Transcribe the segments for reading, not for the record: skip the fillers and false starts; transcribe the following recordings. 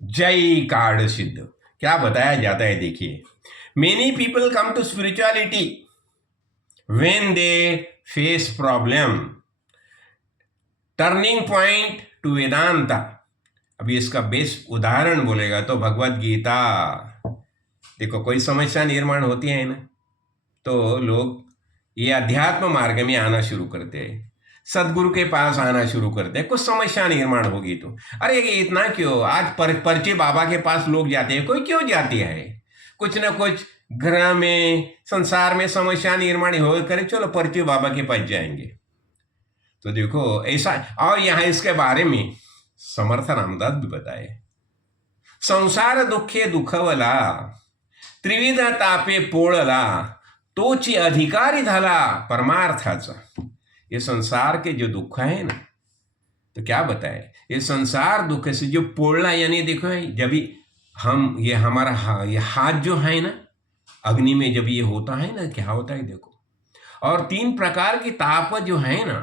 जय कार्ड सिद्ध। क्या बताया जाता है, देखिए, many people come to spirituality when they face problem, turning point to Vedanta. अभी इसका बेस्ट उदाहरण बोलेगा तो भगवत गीता। देखो, कोई समस्या निर्माण होती है ना, तो लोग ये अध्यात्म मार्ग में आना शुरू करते हैं, सदगुरु के पास आना शुरू करते हैं। कुछ समस्या निर्माण होगी तो, अरे ये इतना क्यों, आज पर्चे बाबा के पास लोग जाते हैं, कोई क्यों जाती है, कुछ ना कुछ घर में संसार में समस्या निर्माण हो करे, चलो पर्चे बाबा के पास जाएंगे। तो देखो ऐसा, और यहाँ इसके बारे में समर्थ रामदास भी बताए, संसार दुखे दुखवला त्रिविध तापे पोळला तोची अधिकारी झाला परमार्थाचा। ये संसार के जो दुख है ना, तो क्या बताए, ये संसार दुख से जो पोड़ना, यानी देखो जब भी हम ये हमारा ये हाथ जो है ना, अग्नि में जब ये होता है ना, क्या होता है देखो। और तीन प्रकार की ताप जो है ना,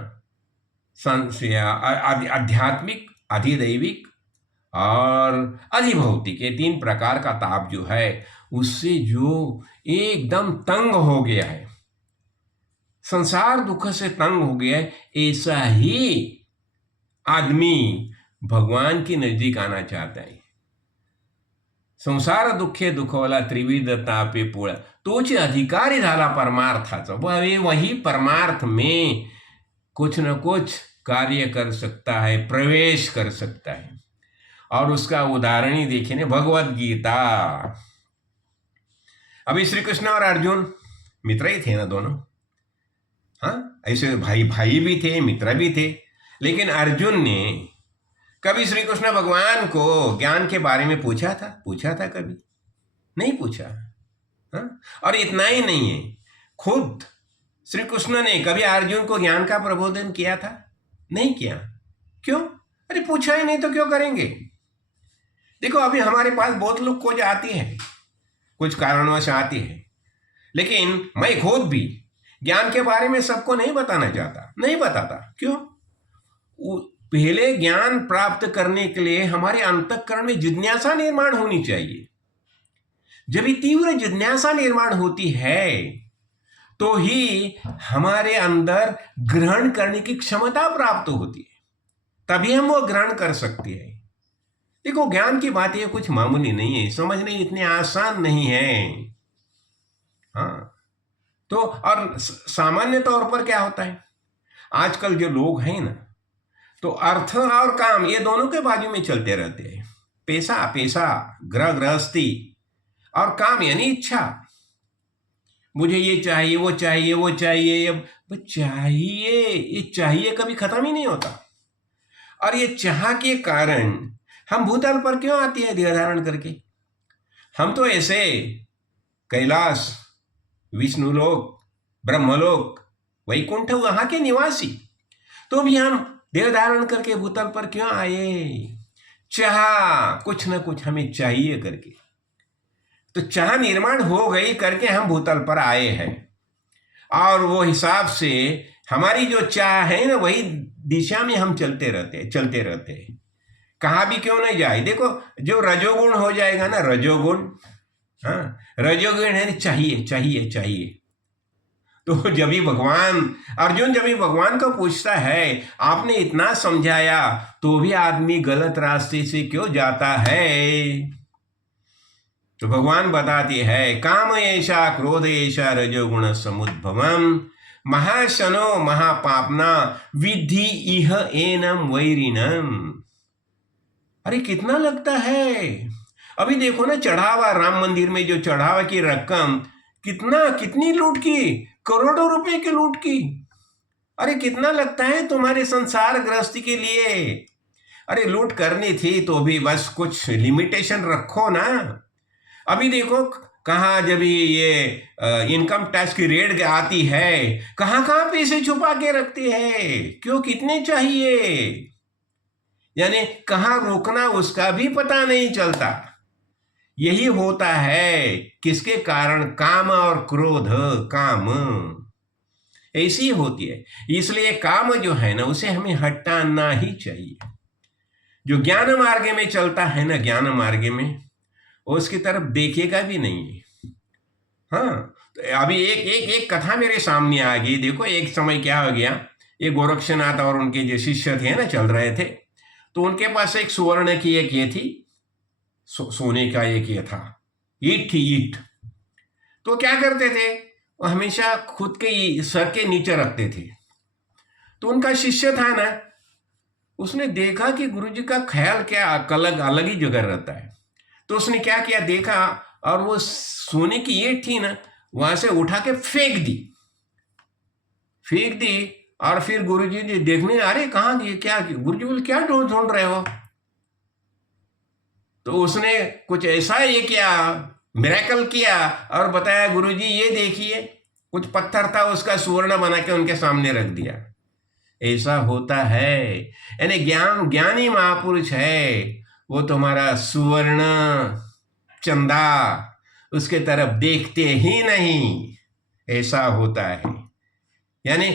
आध्यात्मिक, अधिदैविक और अधिभौतिक, ये तीन प्रकार का ताप जो है, उससे जो एकदम तंग हो गया है, संसार दुख से तंग हो गया है, ऐसा ही आदमी भगवान के नजदीक आना चाहता है। संसार दुखे दुखवला त्रिविध तापे पोळा तोच अधिकारी झाला परमार्थाचा। वही परमार्थ में कुछ न कुछ कार्य कर सकता है, प्रवेश कर सकता है। और उसका उदाहरण ही देखिए ना, भगवत गीता। अभी श्री कृष्ण और अर्जुन मित्र ही थे ना दोनों, हाँ, ऐसे भाई भाई भी थे, मित्र भी थे। लेकिन अर्जुन ने कभी श्री कृष्ण भगवान को ज्ञान के बारे में पूछा था कभी नहीं पूछा, हाँ? और इतना ही नहीं है, खुद श्री कृष्ण ने कभी अर्जुन को ज्ञान का प्रबोधन किया था? नहीं किया। क्यों? अरे पूछा ही नहीं तो क्यों करेंगे। देखो, अभी हमारे पास बहुत लोग खोज आती है, कुछ कारणों से आती है, लेकिन मैं खुद भी ज्ञान के बारे में सबको नहीं बताना चाहता, नहीं बताता। क्यों? पहले ज्ञान प्राप्त करने के लिए हमारे अंतःकरण में जिज्ञासा निर्माण होनी चाहिए। जब तीव्र जिज्ञासा निर्माण होती है तो ही हमारे अंदर ग्रहण करने की क्षमता प्राप्त होती है, तभी हम वो ग्रहण कर सकते हैं। देखो, ज्ञान की बात ये कुछ मामूली नहीं है, समझने इतने आसान नहीं है। हाँ, तो और सामान्य तौर पर क्या होता है, आजकल जो लोग हैं ना, तो अर्थ और काम ये दोनों के बाजू में चलते रहते हैं। पैसा पैसा, गृहस्थी, और काम यानी इच्छा। मुझे ये चाहिए, वो चाहिए, वो चाहिए, ये चाहिए कभी खत्म ही नहीं होता। और ये चाह के कारण हम भूतल पर क्यों आती है देह धारण करके। हम तो ऐसे कैलाश, विष्णुलोक, ब्रह्मलोक, वैकुंठ वहां के निवासी, तो भी हम देह धारण करके भूतल पर क्यों आए? चाह, कुछ न कुछ हमें चाहिए करके। तो चाह निर्माण हो गई करके हम भूतल पर आए हैं, और वो हिसाब से हमारी जो चाह है ना, वही दिशा में हम चलते रहते हैं, कहाँ भी क्यों नहीं जाए। देखो, जो रजोगुण हो जाएगा ना, रजोगुण, हाँ, रजोगुण है, चाहिए चाहिए चाहिए। तो जब भी अर्जुन जब भी भगवान को पूछता है, आपने इतना समझाया तो भी आदमी गलत रास्ते से क्यों जाता है? तो भगवान बताते हैं, काम ऐसा क्रोध ऐसा रजोगुण समुद्भवम महाशनो महापापना विधि इह एनम वैरिणम। अरे कितना लगता है। अभी देखो ना, चढ़ावा, राम मंदिर में जो चढ़ावा की रकम, कितनी लूट की, करोड़ों रुपए की लूट की। अरे कितना लगता है तुम्हारे संसार गृहस्थी के लिए। अरे लूट करनी थी तो भी बस कुछ लिमिटेशन रखो ना। अभी देखो, कहाँ जब ये इनकम टैक्स की रेड आती है, कहाँ कहाँ पैसे छुपा के रखते हैं, क्यों, कितने चाहिए, यानी कहाँ रोकना उसका भी पता नहीं चलता। यही होता है, किसके कारण? काम और क्रोध, काम ऐसी होती है। इसलिए काम जो है ना, उसे हमें हटाना ही चाहिए। जो ज्ञान मार्ग में चलता है ना, ज्ञान मार्ग में, वो उसकी तरफ देखेगा भी नहीं। हाँ, तो अभी एक एक एक कथा मेरे सामने आ गई। देखो, एक समय क्या हो गया, ये गोरक्षनाथ और उनके जो शिष्य थे ना, चल रहे थे, तो उनके पास एक सुवर्ण की एक ये थी, सोने का एक ये था, ईट थी, ईट। तो क्या करते थे, वो हमेशा खुद के सर के नीचे रखते थे। तो उनका शिष्य था ना, उसने देखा कि गुरुजी का ख्याल क्या अलग अलग ही जगह रहता है। तो उसने क्या किया, देखा, और वो सोने की ईंट थी ना, वहां से उठा के फेंक दी, फेंक दी। और फिर गुरुजी ने देखने, अरे कहाँ ये क्या, गुरुजी बोले क्या ढूंढ रहे हो। तो उसने कुछ ऐसा ये किया, मिरेकल किया, और बताया गुरुजी ये देखिए, कुछ पत्थर था, उसका सुवर्ण बना के उनके सामने रख दिया। ऐसा होता है, यानी ज्ञानी महापुरुष है, वो तुम्हारा सुवर्ण चंदा उसके तरफ देखते ही नहीं, ऐसा होता है। यानी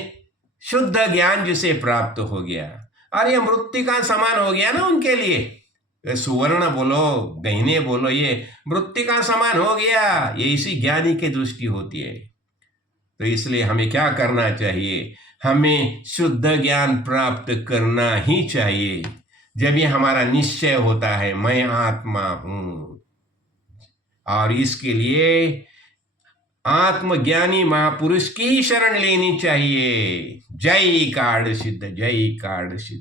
शुद्ध ज्ञान जिसे प्राप्त हो गया, और ये मृत्तिका समान हो गया ना उनके लिए। सुवर्ण बोलो, गहने बोलो, ये मृत्तिका समान हो गया। ये इसी ज्ञानी की दृष्टि होती है। तो इसलिए हमें क्या करना चाहिए, हमें शुद्ध ज्ञान प्राप्त करना ही चाहिए। जब ये हमारा निश्चय होता है, मैं आत्मा हूं, और इसके लिए आत्मज्ञानी महापुरुष की शरण लेनी चाहिए। जय कार्ड सिद्ध, जय कार्ड सिद्ध।